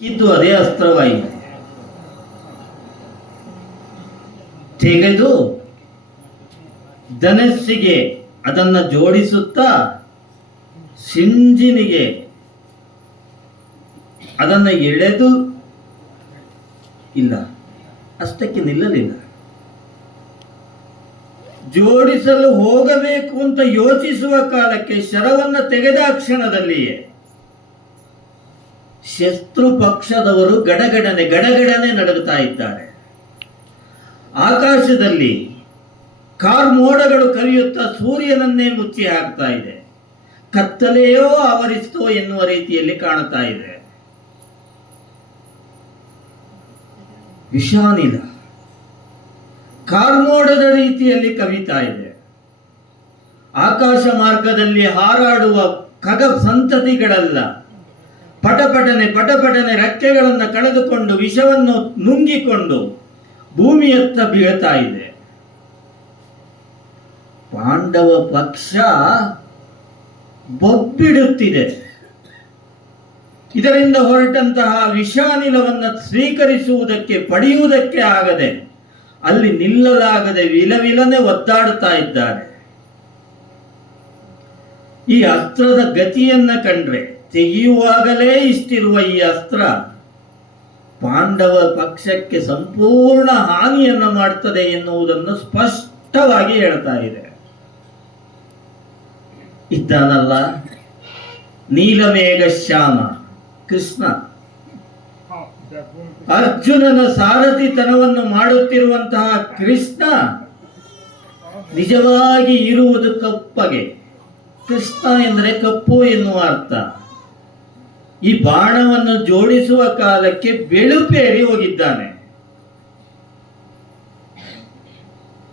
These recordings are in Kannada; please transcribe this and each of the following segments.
ಕಿತ್ತು ಅದೇ ಅಸ್ತ್ರವಾಗಿದೆ ತೆಗೆದು ಧನಸ್ಸಿಗೆ ಅದನ್ನು ಜೋಡಿಸುತ್ತಾ ಸಿಂಜಿನಿಗೆ ಅದನ್ನು ಎಳೆದು ಇಲ್ಲ, ಅಷ್ಟಕ್ಕೆ ನಿಲ್ಲಲಿಲ್ಲ. ಜೋಡಿಸಲು ಹೋಗಬೇಕು ಅಂತ ಯೋಚಿಸುವ ಕಾಲಕ್ಕೆ ಶರವನ್ನು ತೆಗೆದ ಕ್ಷಣದಲ್ಲಿಯೇ ಶತ್ರು ಪಕ್ಷದವರು ಗಡಗಡನೆ ಗಡಗಡನೆ ನಡಗುತ್ತಾ ಇದ್ದಾರೆ. ಆಕಾಶದಲ್ಲಿ ಕಾರ್ಮೋಡಗಳು ಕವಿಯುತ್ತಾ ಸೂರ್ಯನನ್ನೇ ಮುಚ್ಚಿ ಹಾಕ್ತಾ ಇದೆ. ಕತ್ತಲೆಯೋ ಆವರಿಸ್ತೋ ಎನ್ನುವ ರೀತಿಯಲ್ಲಿ ಕಾಣುತ್ತಾ ಇದೆ. ವಿಷಾನಿಲ. ಕಾರ್ಮೋಡದ ರೀತಿಯಲ್ಲಿ ಕವಿತಾ ಇದೆ. ಆಕಾಶ ಮಾರ್ಗದಲ್ಲಿ ಹಾರಾಡುವ ಕಗ ಸಂತತಿಗಳೆಲ್ಲ. ಪಟಪಟನೆ ಪಟಪಟನೆ ರೆಕ್ಕೆಗಳನ್ನು ಕಳೆದುಕೊಂಡು ವಿಷವನ್ನು ನುಂಗಿಕೊಂಡು ಭೂಮಿಯತ್ತ ಬೀಳ್ತಾ ಇದೆ. ಪಾಂಡವ ಪಕ್ಷ ಬೊಬ್ಬಿಡುತ್ತಿದೆ. ಇದರಿಂದ ಹೊರಟಂತಹ ವಿಷಾನಿಲವನ್ನು ಸ್ವೀಕರಿಸುವುದಕ್ಕೆ, ಪಡೆಯುವುದಕ್ಕೆ ಆಗದೆ, ಅಲ್ಲಿ ನಿಲ್ಲಲಾಗದೆ ವಿಲವಿಲನೆ ಒದ್ದಾಡುತ್ತಾ ಇದ್ದಾರೆ. ಈ ಅಸ್ತ್ರದ ಗತಿಯನ್ನ ಕಂಡ್ರೆ ತೆಗೆಯುವಾಗಲೇ ಇಷ್ಟಿರುವ ಈ ಅಸ್ತ್ರ ಪಾಂಡವ ಪಕ್ಷಕ್ಕೆ ಸಂಪೂರ್ಣ ಹಾನಿಯನ್ನು ಮಾಡ್ತದೆ ಎನ್ನುವುದನ್ನು ಸ್ಪಷ್ಟವಾಗಿ ಹೇಳ್ತಾ ಇದೆ. ಇದ್ದಾನಲ್ಲ ನೀಲಮೇಘ ಶ್ಯಾಮ, ಕೃಷ್ಣ. ಅರ್ಜುನನ ಸಾರಥಿತನವನ್ನು ಮಾಡುತ್ತಿರುವಂತಹ ಕೃಷ್ಣ ನಿಜವಾಗಿ ಇರುವುದು ಕಪ್ಪಗೆ. ಕೃಷ್ಣ ಎಂದರೆ ಕಪ್ಪು ಎನ್ನುವ ಅರ್ಥ. ಈ ಬಾಣವನ್ನು ಜೋಡಿಸುವ ಕಾಲಕ್ಕೆ ಬೆಳುಪೇರಿ ಹೋಗಿದ್ದಾನೆ.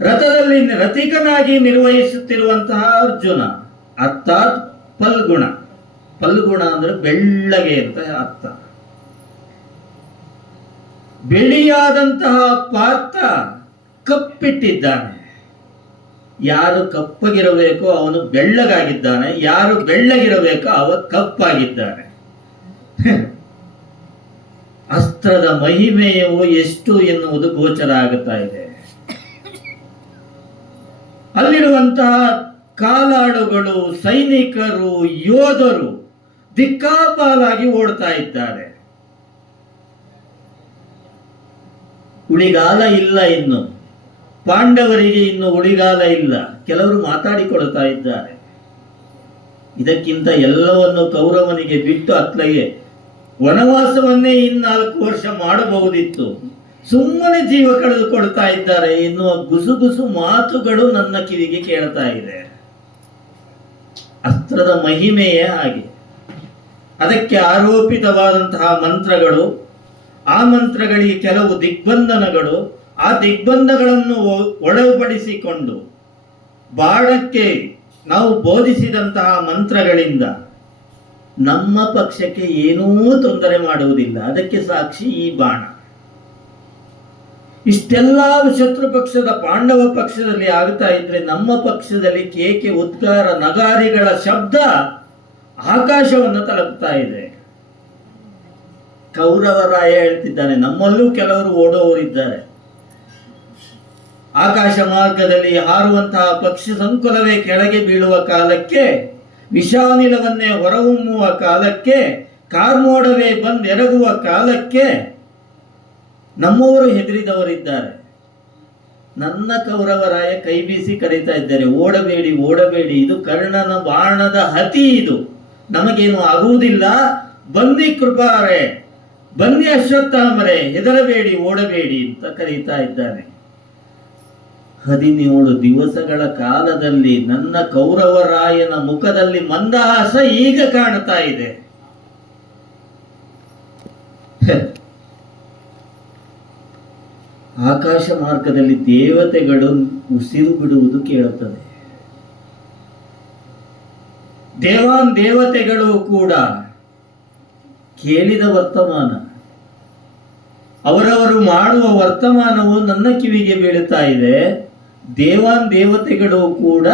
ರಥದಲ್ಲಿ ರಥಿಕನಾಗಿ ನಿರ್ವಹಿಸುತ್ತಿರುವಂತಹ ಅರ್ಜುನ, ಅರ್ಥಾತ್ ಪಲ್ಗುಣ ಪಲ್ಗುಣ ಅಂದ್ರೆ ಬೆಳ್ಳಗೆ ಅಂತ ಅರ್ಥ. ಬೆಳಿಯಾದಂತಹ ಪಾತ್ರ ಕಪ್ಪಿಟ್ಟಿದ್ದಾನೆ. ಯಾರು ಕಪ್ಪಗಿರಬೇಕೋ ಅವನು ಬೆಳ್ಳಗಾಗಿದ್ದಾನೆ, ಯಾರು ಬೆಳ್ಳಗಿರಬೇಕೋ ಅವ ಕಪ್ಪಾಗಿದ್ದಾನೆ. ಅಸ್ತ್ರದ ಮಹಿಮೆಯು ಎಷ್ಟು ಎನ್ನುವುದು ಗೋಚರ ಆಗುತ್ತಾ ಇದೆ. ಅಲ್ಲಿರುವಂತಹ ಕಾಲಾಡುಗಳು ಸೈನಿಕರು, ಯೋಧರು ದಿಕ್ಕಾಪಾಲಾಗಿ ಓಡ್ತಾ ಇದ್ದಾರೆ. ಉಳಿಗಾಲ ಇಲ್ಲ ಇನ್ನು. ಪಾಂಡವರಿಗೆ ಇನ್ನು ಉಳಿಗಾಲ ಇಲ್ಲ. ಕೆಲವರು ಮಾತಾಡಿಕೊಳ್ತಾ ಇದ್ದಾರೆ. ಇದಕ್ಕಿಂತ ಎಲ್ಲವನ್ನು ಕೌರವನಿಗೆ ಬಿಟ್ಟು ಅತ್ಲಗೆ ವನವಾಸವನ್ನೇ ಇನ್ನಾಲ್ಕು ವರ್ಷ ಮಾಡಬಹುದಿತ್ತು. ಸುಮ್ಮನೆ ಜೀವ ಕಳೆದುಕೊಳ್ತಾ ಇದ್ದಾರೆ. ಎನ್ನುವ ಗುಸುಗುಸು ಮಾತುಗಳು ನನ್ನ ಕಿವಿಗೆ ಕೇಳ್ತಾ ಇದೆ. ಅಸ್ತ್ರದ ಮಹಿಮೆಯೇ ಹಾಗೆ. ಅದಕ್ಕೆ ಆರೋಪಿತವಾದಂತಹ ಮಂತ್ರಗಳು, ಆ ಮಂತ್ರಗಳಿಗೆ ಕೆಲವು ದಿಗ್ಬಂಧನಗಳು, ಆ ದಿಗ್ಬಂಧಗಳನ್ನು ಒಳಪಡಿಸಿಕೊಂಡು, ಬಾಣಕ್ಕೆ ನಾವು ಬೋಧಿಸಿದಂತಹ ಮಂತ್ರಗಳಿಂದ ನಮ್ಮ ಪಕ್ಷಕ್ಕೆ ಏನೂ ತೊಂದರೆ ಮಾಡುವುದಿಲ್ಲ. ಅದಕ್ಕೆ ಸಾಕ್ಷಿ ಈ ಬಾಣ. ಇಷ್ಟೆಲ್ಲ ಶತ್ರು ಪಕ್ಷದ, ಪಾಂಡವ ಪಕ್ಷದಲ್ಲಿ ಆಗ್ತಾ ಇದ್ರೆ ನಮ್ಮ ಪಕ್ಷದಲ್ಲಿ ಕೇಕೆ, ಉದ್ಗಾರ, ನಗಾರಿಗಳ ಶಬ್ದ ಆಕಾಶವನ್ನು ತಲುಪ್ತಾ ಇದೆ. ಕೌರವರಾಯ ಹೇಳ್ತಿದ್ದಾನೆ, ನಮ್ಮಲ್ಲೂ ಕೆಲವರು ಓಡುವವರಿದ್ದಾರೆ ಆಕಾಶ ಮಾರ್ಗದಲ್ಲಿ ಹಾರುವಂತಹ ಪಕ್ಷಿ ಸಂಕುಲವೇ ಕೆಳಗೆ ಬೀಳುವ ಕಾಲಕ್ಕೆ, ವಿಷಾನಿಲವನ್ನೇ ಹೊರಹೊಮ್ಮುವ ಕಾಲಕ್ಕೆ, ಕಾರ್ಮೋಡವೇ ಬಂದೆರಗುವ ಕಾಲಕ್ಕೆ ನಮ್ಮವರು ಹೆದರಿದವರಿದ್ದಾರೆ. ನನ್ನ ಕೌರವರಾಯ ಕೈ ಬೀಸಿ ಕರೀತಾ ಇದ್ದಾರೆ, ಓಡಬೇಡಿ ಓಡಬೇಡಿ, ಇದು ಕರ್ಣನ ಬಾಣದ ಹತಿ ಇದು. ನಮಗೇನು ಆಗುವುದಿಲ್ಲ? ಬನ್ನಿ ಕೃಪಾರೆ, ಬನ್ನಿ ಅಶ್ವತ್ಥಾಮರೆ, ಹೆದರಬೇಡಿ, ಓಡಬೇಡಿ ಅಂತ ಕರೀತಾ ಇದ್ದಾನೆ ಹದಿನೇಳು ದಿವಸಗಳ ಕಾಲದಲ್ಲಿ ನನ್ನ ಕೌರವರಾಯನ ಮುಖದಲ್ಲಿ ಮಂದಹಾಸ ಈಗ ಕಾಣ್ತಾ ಇದೆ. ಆಕಾಶ ಮಾರ್ಗದಲ್ಲಿ ದೇವತೆಗಳು ಉಸಿರು ಬಿಡುವುದು ಕೇಳುತ್ತದೆ. ದೇವಾನ್ ದೇವತೆಗಳು ಕೂಡ ಕೇಳಿದ ವರ್ತಮಾನ, ಅವರವರು ಮಾಡುವ ವರ್ತಮಾನವು ನನ್ನ ಕಿವಿಗೆ ಬೀಳುತ್ತಾ ಇದೆ. ದೇವಾನ್ ದೇವತೆಗಳು ಕೂಡ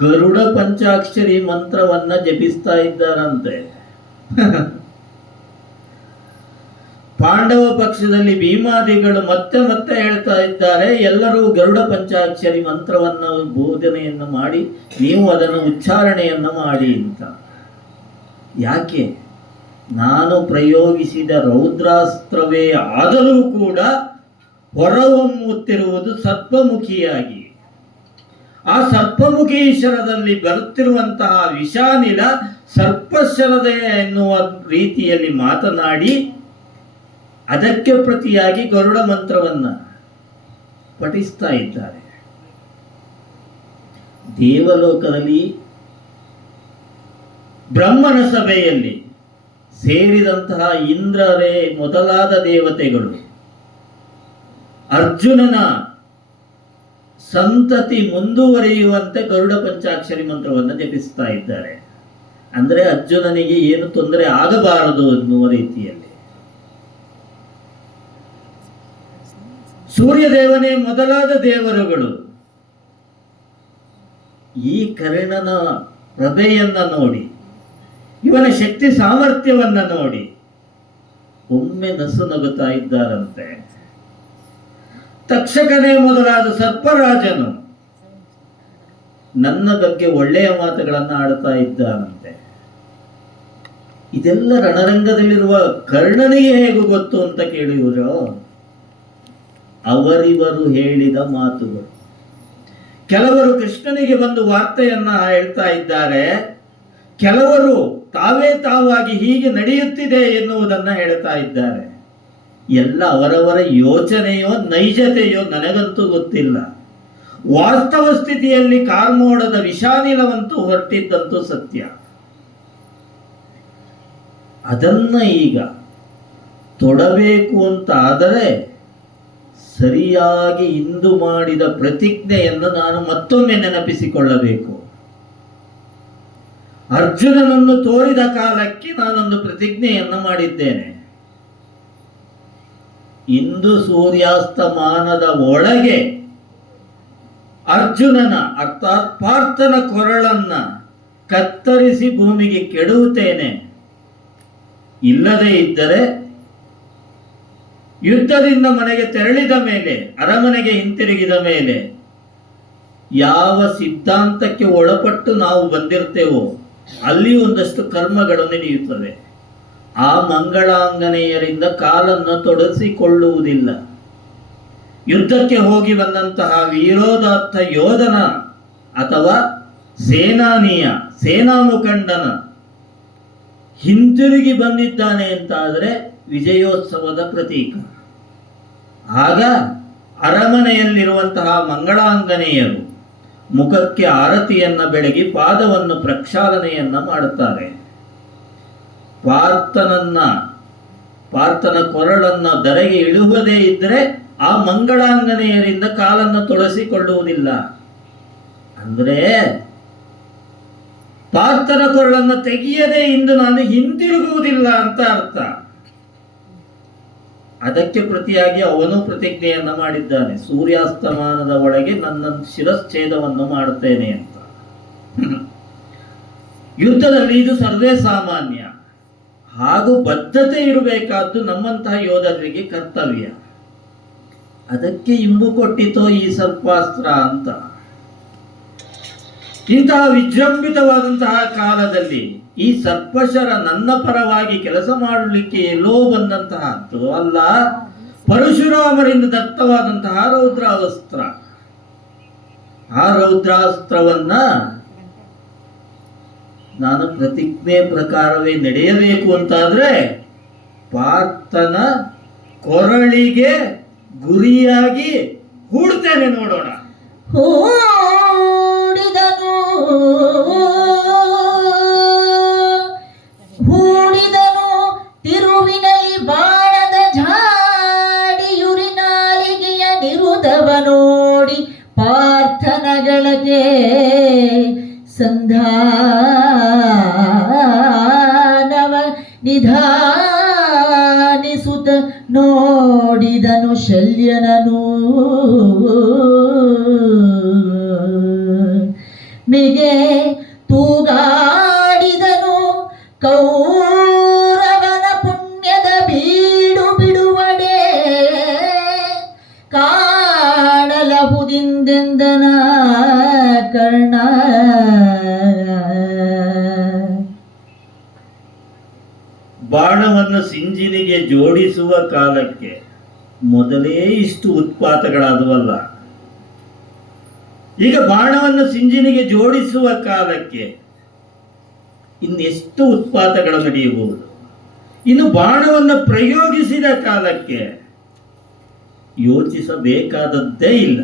ಗರುಡ ಪಂಚಾಕ್ಷರಿ ಮಂತ್ರವನ್ನ ಜಪಿಸ್ತಾ ಇದ್ದಾರಂತೆ. ಪಾಂಡವ ಪಕ್ಷದಲ್ಲಿ ಭೀಮಾದಿಗಳು ಮತ್ತೆ ಮತ್ತೆ ಹೇಳ್ತಾ ಇದ್ದಾರೆ, ಎಲ್ಲರೂ ಗರುಡ ಪಂಚಾಕ್ಷರಿ ಮಂತ್ರವನ್ನು ಬೋಧನೆಯನ್ನು ಮಾಡಿ, ನೀವು ಅದನ್ನು ಉಚ್ಚಾರಣೆಯನ್ನು ಮಾಡಿ ಅಂತ. ಯಾಕೆ? ನಾನು ಪ್ರಯೋಗಿಸಿದ ರೌದ್ರಾಸ್ತ್ರವೇ ಆದರೂ ಕೂಡ ಹೊರಹೊಮ್ಮುತ್ತಿರುವುದು ಸತ್ವಮುಖಿಯಾಗಿ ಆ ಸರ್ಪಮುಖೀಶ್ವರದಲ್ಲಿ ಬರುತ್ತಿರುವಂತಹ ವಿಷಾನಿಲ ಸರ್ಪಶರದ ಎನ್ನುವ ರೀತಿಯಲ್ಲಿ ಮಾತನಾಡಿ ಅದಕ್ಕೆ ಪ್ರತಿಯಾಗಿ ಗರುಡ ಮಂತ್ರವನ್ನ ಪಠಿಸ್ತಾ ಇದ್ದಾರೆ. ದೇವಲೋಕದಲ್ಲಿ ಬ್ರಹ್ಮನ ಸಭೆಯಲ್ಲಿ ಸೇರಿದಂತಹ ಇಂದ್ರರೇ ಮೊದಲಾದ ದೇವತೆಗಳು. ಅರ್ಜುನನ ಸಂತತಿ ಮುಂದುವರಿಯುವಂತೆ ಗರುಡ ಪಂಚಾಕ್ಷರಿ ಮಂತ್ರವನ್ನು ಜಪಿಸ್ತಾ ಇದ್ದಾರೆ. ಅಂದ್ರೆ ಅರ್ಜುನನಿಗೆ ಏನು ತೊಂದರೆ ಆಗಬಾರದು ಎನ್ನುವ ರೀತಿಯಲ್ಲಿ. ಸೂರ್ಯದೇವನೇ, ಮೊದಲಾದ ದೇವರುಗಳು, ಈ ಕರ್ಣನ ಪ್ರಭೆಯನ್ನ ನೋಡಿ, ಇವನ ಶಕ್ತಿ ಸಾಮರ್ಥ್ಯವನ್ನ ನೋಡಿ, ಒಮ್ಮೆ ನಸು ನಗುತ್ತಾ ಇದ್ದಾರಂತೆ. ತಕ್ಷಕನೇ ಮೊದಲಾದ ಸರ್ಪರಾಜನು ನನ್ನ ಬಗ್ಗೆ ಒಳ್ಳೆಯ ಮಾತುಗಳನ್ನು ಆಡ್ತಾ ಇದ್ದಾನಂತೆ. ಇದೆಲ್ಲ ರಣರಂಗದಲ್ಲಿರುವ ಕರ್ಣನಿಗೆ ಹೇಗೂ ಗೊತ್ತು ಅಂತ ಕೇಳಿದ್ರು. ಅವರಿವರು ಹೇಳಿದ ಮಾತುಗಳು. ಕೆಲವರು ಕೃಷ್ಣನಿಗೆ ಬಂದು ವಾರ್ತೆಯನ್ನ ಹೇಳ್ತಾ ಇದ್ದಾರೆ. ಕೆಲವರು ತಾವೇ ತಾವಾಗಿ ಹೀಗೆ ನಡೆಯುತ್ತಿದೆ ಎನ್ನುವುದನ್ನ ಹೇಳ್ತಾ ಇದ್ದಾರೆ. ಎಲ್ಲ ಅವರವರ ಯೋಚನೆಯೋ ನೈಜತೆಯೋ ನನಗಂತೂ ಗೊತ್ತಿಲ್ಲ. ವಾಸ್ತವ ಸ್ಥಿತಿಯಲ್ಲಿ ಕಾರ್ಮೋಡದ ವಿಷಾನಿಲವಂತೂ ಹೊರಟಿದ್ದಂತೂ ಸತ್ಯ. ಅದನ್ನ ಈಗ ತೊಡಬೇಕು ಅಂತ ಆದರೆ ಸರಿಯಾಗಿ ಇಂದು ಮಾಡಿದ ಪ್ರತಿಜ್ಞೆಯನ್ನು ನಾನು ಮತ್ತೊಮ್ಮೆ ನೆನಪಿಸಿಕೊಳ್ಳಬೇಕು. ಅರ್ಜುನನನ್ನು ತೋರಿದ ಕಾಲಕ್ಕೆ ನಾನೊಂದು ಪ್ರತಿಜ್ಞೆಯನ್ನು ಮಾಡಿದ್ದೇನೆ. ಇಂದು ಸೂರ್ಯಾಸ್ತಮಾನದ ಒಳಗೆ ಅರ್ಜುನನ, ಅರ್ಥಾತ್ ಪಾರ್ಥನ ಕೊರಳನ್ನ ಕತ್ತರಿಸಿ ಭೂಮಿಗೆ ಕೆಡುವುತ್ತೇನೆ. ಇಲ್ಲದೇ ಇದ್ದರೆ ಯುದ್ಧದಿಂದ ಮನೆಗೆ ತೆರಳಿದ ಮೇಲೆ, ಅರಮನೆಗೆ ಹಿಂತಿರುಗಿದ ಮೇಲೆ ಯಾವ ಸಿದ್ಧಾಂತಕ್ಕೆ ಒಳಪಟ್ಟು ನಾವು ಬಂದಿರ್ತೇವೋ, ಅಲ್ಲಿ ಒಂದಷ್ಟು ಕರ್ಮಗಳು ನಡೆಯುತ್ತವೆ. ಆ ಮಂಗಳಾಂಗನೆಯರಿಂದ ಕಾಲನ್ನು ತೊಡಸಿಕೊಳ್ಳುವುದಿಲ್ಲ. ಯುದ್ಧಕ್ಕೆ ಹೋಗಿ ಬಂದಂತಹ ವೀರೋದಾತ್ತ ಯೋಧನ ಅಥವಾ ಸೇನಾನಿಯ ಸೇನಾ ಮುಖಂಡನ ಹಿಂತಿರುಗಿ ಬಂದಿದ್ದಾನೆ ಅಂತಾದರೆ ವಿಜಯೋತ್ಸವದ ಪ್ರತೀಕ. ಆಗ ಅರಮನೆಯಲ್ಲಿರುವಂತಹ ಮಂಗಳಾಂಗನೆಯರು ಮುಖಕ್ಕೆ ಆರತಿಯನ್ನ ಬೆಳಗಿ ಪಾದವನ್ನು ಪ್ರಕ್ಷಾಲನೆಯನ್ನು ಮಾಡುತ್ತಾರೆ. ಪಾರ್ಥನನ್ನ, ಪಾರ್ಥನ ಕೊರಳನ್ನ ಧರೆಗೆ ಇಳುವುದೇ ಇದ್ದರೆ ಆ ಮಂಗಳಾಂಗನೆಯರಿಂದ ಕಾಲನ್ನು ತೊಳಸಿಕೊಳ್ಳುವುದಿಲ್ಲ. ಅಂದ್ರೆ ಪಾರ್ಥನ ಕೊರಳನ್ನು ತೆಗೆಯದೇ ಇಂದು ನಾನು ಹಿಂತಿರುಗುವುದಿಲ್ಲ ಅಂತ ಅರ್ಥ. ಅದಕ್ಕೆ ಪ್ರತಿಯಾಗಿ ಅವನು ಪ್ರತಿಜ್ಞೆಯನ್ನು ಮಾಡಿದ್ದಾನೆ. ಸೂರ್ಯಾಸ್ತಮಾನದ ಒಳಗೆ ನನ್ನ ಶಿರಶ್ಛೇದವನ್ನು ಮಾಡುತ್ತೇನೆ ಅಂತ. ಯುದ್ಧದಲ್ಲಿ ಇದು ಸರ್ವೇ ಸಾಮಾನ್ಯ. ಹಾಗೂ ಬದ್ಧತೆ ಇರಬೇಕಾದ್ದು ನಮ್ಮಂತಹ ಯೋಧರಿಗೆ ಕರ್ತವ್ಯ. ಅದಕ್ಕೆ ಇಂಬು ಕೊಟ್ಟಿತೋ ಈ ಸರ್ಪಾಸ್ತ್ರ ಅಂತ. ಇಂತಹ ವಿಜೃಂಭಿತವಾದಂತಹ ಕಾಲದಲ್ಲಿ ಈ ಸರ್ಪಶರ ನನ್ನ ಪರವಾಗಿ ಕೆಲಸ ಮಾಡಲಿಕ್ಕೆ ಎಲ್ಲೋ ಬಂದಂತಹದ್ದು ಅಲ್ಲ ಪರಶುರಾಮರಿಂದ ದತ್ತವಾದಂತಹ ರೌದ್ರಾವಸ್ತ್ರ. ಆ ರೌದ್ರಾಸ್ತ್ರವನ್ನ ನಾನು ಪ್ರತಿಜ್ಞೆ ಪ್ರಕಾರವೇ ನಡೆಯಬೇಕು ಅಂತಾದರೆ ಪಾರ್ಥನ ಕೊರಳಿಗೆ ಗುರಿಯಾಗಿ ಹೂಡ್ತೇನೆ ನೋಡೋಣ. ಹೂಡಿದನು ಶಲ್ಯನನು ಶಲ್ಯನನು. ಮಿಗೆ ತೂಗಾಡಿದನು ಕೌರವನ ಪುಣ್ಯದ ಬೀಡು ಬಿಡುವಡೆ. ಕಾಡಲಹುದಿಂದೆಂದನ ಕರ್ಣ. ಬಾಣವನ್ನು ಸಿಂಜಿನಿಗೆ ಜೋಡಿಸುವ ಕಾಲಕ್ಕೆ ಮೊದಲೇ ಇಷ್ಟು ಉತ್ಪಾತಗಳಾದವಲ್ಲ ಈಗ ಬಾಣವನ್ನು ಸಿಂಜಿನಿಗೆ ಜೋಡಿಸುವ ಕಾಲಕ್ಕೆ ಇನ್ನೆಷ್ಟು ಉತ್ಪಾತಗಳು ನಡೆಯಬಹುದು? ಇನ್ನು ಬಾಣವನ್ನು ಪ್ರಯೋಗಿಸಿದ ಕಾಲಕ್ಕೆ ಯೋಚಿಸಬೇಕಾದದ್ದೇ ಇಲ್ಲ.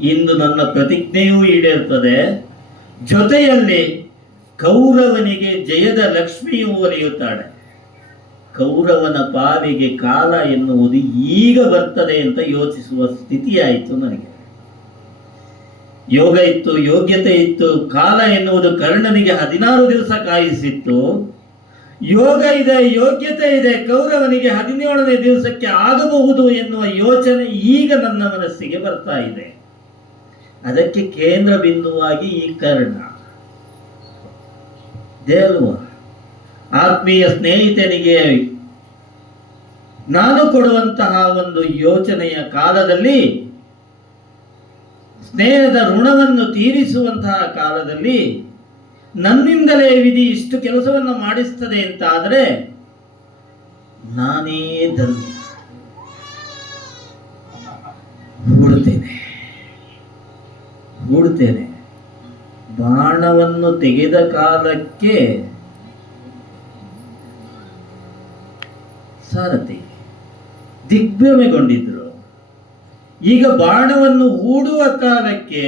ಇಂದು ನನ್ನ ಪ್ರತಿಜ್ಞೆಯೂ ಈಡೇರ್ತದೆ. ಜೊತೆಯಲ್ಲಿ ಕೌರವನಿಗೆ ಜಯದ ಲಕ್ಷ್ಮಿಯೂ ಒಲಿಯುತ್ತಾಳೆ. ಕೌರವನ ಪಾವಿಗೆ ಕಾಲ ಎನ್ನುವುದು ಈಗ ಬರ್ತದೆ ಅಂತ ಯೋಚಿಸುವ ಸ್ಥಿತಿಯಾಯಿತು ನನಗೆ. ಯೋಗ ಇತ್ತು, ಯೋಗ್ಯತೆ ಇತ್ತು, ಕಾಲ ಎನ್ನುವುದು ಕರ್ಣನಿಗೆ ಹದಿನಾರು ದಿವಸ ಕಾಯಿಸಿತ್ತು. ಯೋಗ ಇದೆ, ಯೋಗ್ಯತೆ ಇದೆ, ಕೌರವನಿಗೆ ಹದಿನೇಳನೇ ದಿವಸಕ್ಕೆ ಆಗಬಹುದು ಎನ್ನುವ ಯೋಚನೆ ಈಗ ನನ್ನ ಮನಸ್ಸಿಗೆ ಬರ್ತಾ ಇದೆ. ಅದಕ್ಕೆ ಕೇಂದ್ರ ಬಿಂದುವಾಗಿ ಈ ಕರ್ಣ. ಇದೇ ಅಲ್ವಾ ಆತ್ಮೀಯ ಸ್ನೇಹಿತನಿಗೆ ನಾನು ಕೊಡುವಂತಹ ಒಂದು ಯೋಚನೆಯ ಕಾಲದಲ್ಲಿ, ಸ್ನೇಹದ ಋಣವನ್ನು ತೀರಿಸುವಂತಹ ಕಾಲದಲ್ಲಿ ನನ್ನಿಂದಲೇ ವಿಧಿ ಇಷ್ಟು ಕೆಲಸವನ್ನು ಮಾಡಿಸ್ತದೆ ಅಂತ ಆದರೆ ನಾನೇ ಧನ್ಯ ಹೂಡುತ್ತೇನೆ. ಹೂಡುತ್ತೇನೆ. ಬಾಣವನ್ನು ತೆಗೆದ ಕಾಲಕ್ಕೆ ಸಾರಥಿ ದಿಗ್ಭ್ರಮೆಗೊಂಡಿದ್ರು ಈಗ ಬಾಣವನ್ನು ಹೂಡುವ ಕಾಲಕ್ಕೆ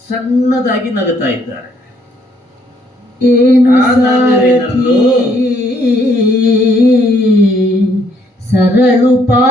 ಸಣ್ಣದಾಗಿ ನಗುತ್ತಾ ಇದ್ದಾರೆ. ಏನು ಸರಳು ಪಾ